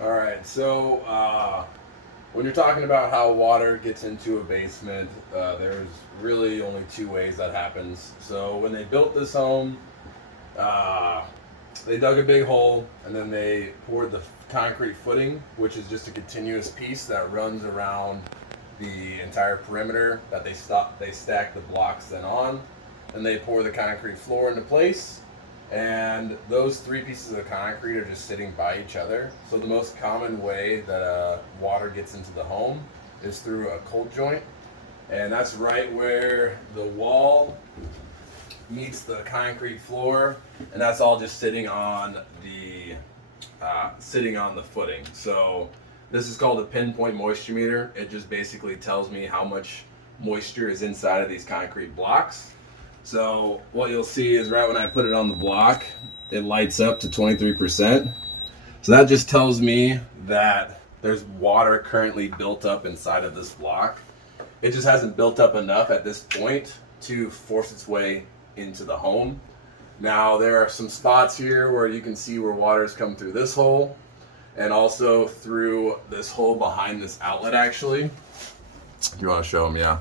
All right, so when you're talking about how water gets into a basement, there's really only two ways that happens. So when they built this home, uh, they dug a big hole and then they poured the concrete footing, which is just a continuous piece that runs around the entire perimeter that they stack the blocks then on. And they pour the concrete floor into place, and those three pieces of concrete are just sitting by each other. So the most common way that water gets into the home is through a cold joint, and that's right where the wall meets the concrete floor, and that's all just sitting on the footing. So this is called a pinpoint moisture meter. It just basically tells me how much moisture is inside of these concrete blocks. So what you'll see is right when I put it on the block, it lights up to 23%. So that just tells me that there's water currently built up inside of this block. It just hasn't built up enough at this point to force its way into the home. Now there are some spots here where you can see where water's come through this hole and also through this hole behind this outlet actually. Do you want to show them? Yeah.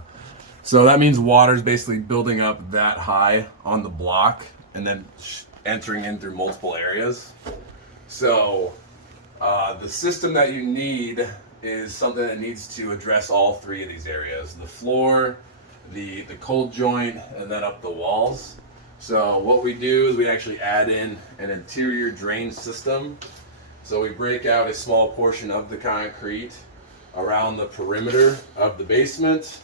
So that means water's basically building up that high on the block and then entering in through multiple areas. So the system that you need is something that needs to address all three of these areas: the floor, the cold joint, and then up the walls. So what we do is we actually add in an interior drain system. So we break out a small portion of the concrete around the perimeter of the basement.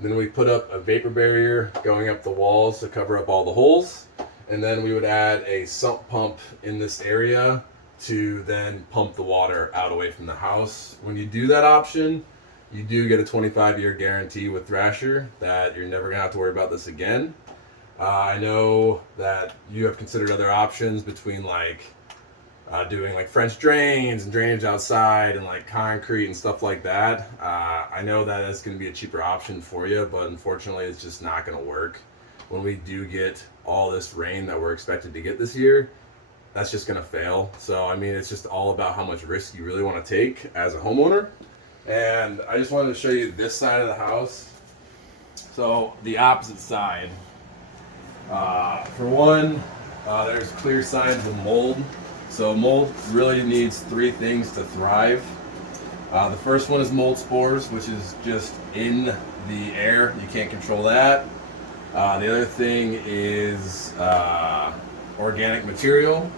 Then we put up a vapor barrier going up the walls to cover up all the holes. And then we would add a sump pump in this area to then pump the water out away from the house. When you do that option, you do get a 25-year guarantee with Thrasher that you're never gonna have to worry about this again. I know that you have considered other options between doing like French drains and drainage outside and like concrete and stuff like that. I know that it's going to be a cheaper option for you, but unfortunately it's just not going to work. When we do get all this rain that we're expected to get this year, that's just going to fail. So I mean, it's just all about how much risk you really want to take as a homeowner. And I just wanted to show you this side of the house. So the opposite side, for one, there's clear signs of mold. So mold really needs three things to thrive. The first one is mold spores, which is just in the air. You can't control that. The other thing is organic material.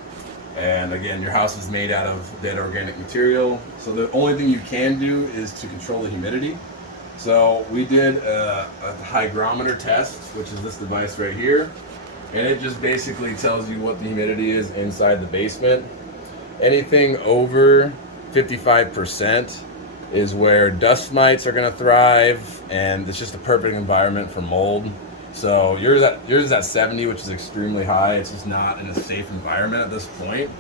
And again, your house is made out of dead organic material. So the only thing you can do is to control the humidity. So we did a hygrometer test, which is this device right here. And it just basically tells you what the humidity is inside the basement. Anything over 55% is where dust mites are going to thrive, and it's just a perfect environment for mold. So yours is at 70, which is extremely high. It's just not in a safe environment at this point.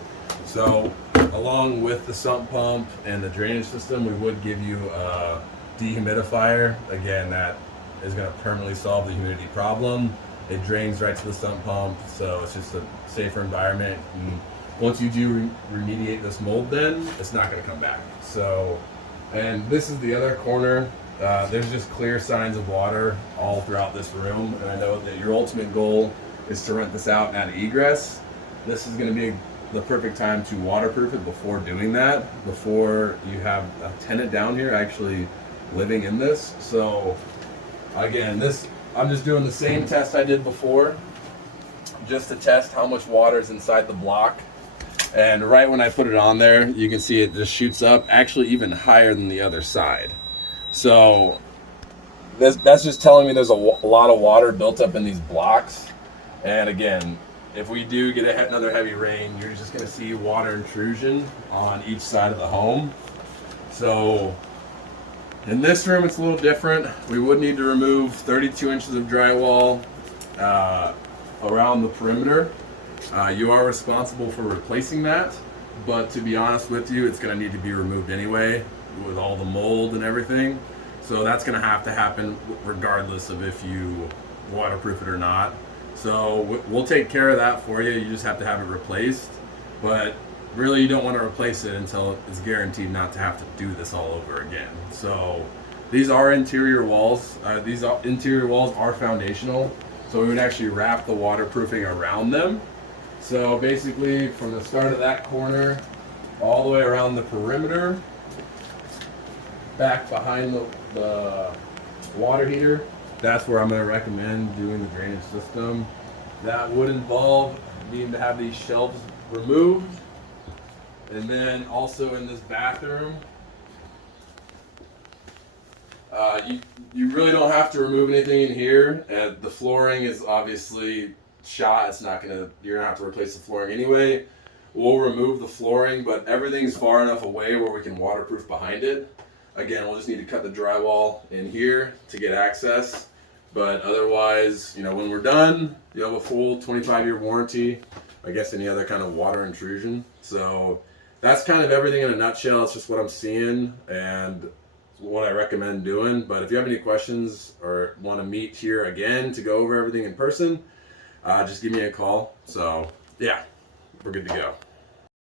So along with the sump pump and the drainage system, we would give you a dehumidifier. Again, that is going to permanently solve the humidity problem. It drains right to the sump pump, so it's just a safer environment. And once you do remediate this mold, then it's not going to come back. So, and this is the other corner. There's just clear signs of water all throughout this room, and I know that your ultimate goal is to rent this out and add egress. This is going to be the perfect time to waterproof it before doing that, before you have a tenant down here actually living in this. So again, I'm just doing the same test I did before, just to test how much water is inside the block. And right when I put it on there, you can see it just shoots up, actually even higher than the other side. So that's just telling me there's a lot of water built up in these blocks. And again, if we do get another heavy rain, you're just going to see water intrusion on each side of the home. So in this room, it's a little different. We would need to remove 32 inches of drywall around the perimeter. You are responsible for replacing that, but to be honest with you, it's going to need to be removed anyway with all the mold and everything. So that's going to happen regardless of if you waterproof it or not. So we'll take care of that for you. You just have to have it replaced. But really you don't want to replace it until it's guaranteed not to have to do this all over again. So these are interior walls. Interior walls are foundational, so we would actually wrap the waterproofing around them. So basically from the start of that corner all the way around the perimeter, back behind the water heater, that's where I'm going to recommend doing the drainage system. That would involve needing to have these shelves removed. And then also in this bathroom, you really don't have to remove anything in here. And the flooring is obviously shot. You're gonna have to replace the flooring anyway. We'll remove the flooring, but everything's far enough away where we can waterproof behind it. Again, we'll just need to cut the drywall in here to get access. But otherwise, when we're done, you have a full 25-year warranty against any other kind of water intrusion. So that's kind of everything in a nutshell. It's just what I'm seeing and what I recommend doing. But if you have any questions or want to meet here again to go over everything in person, just give me a call. So yeah, we're good to go.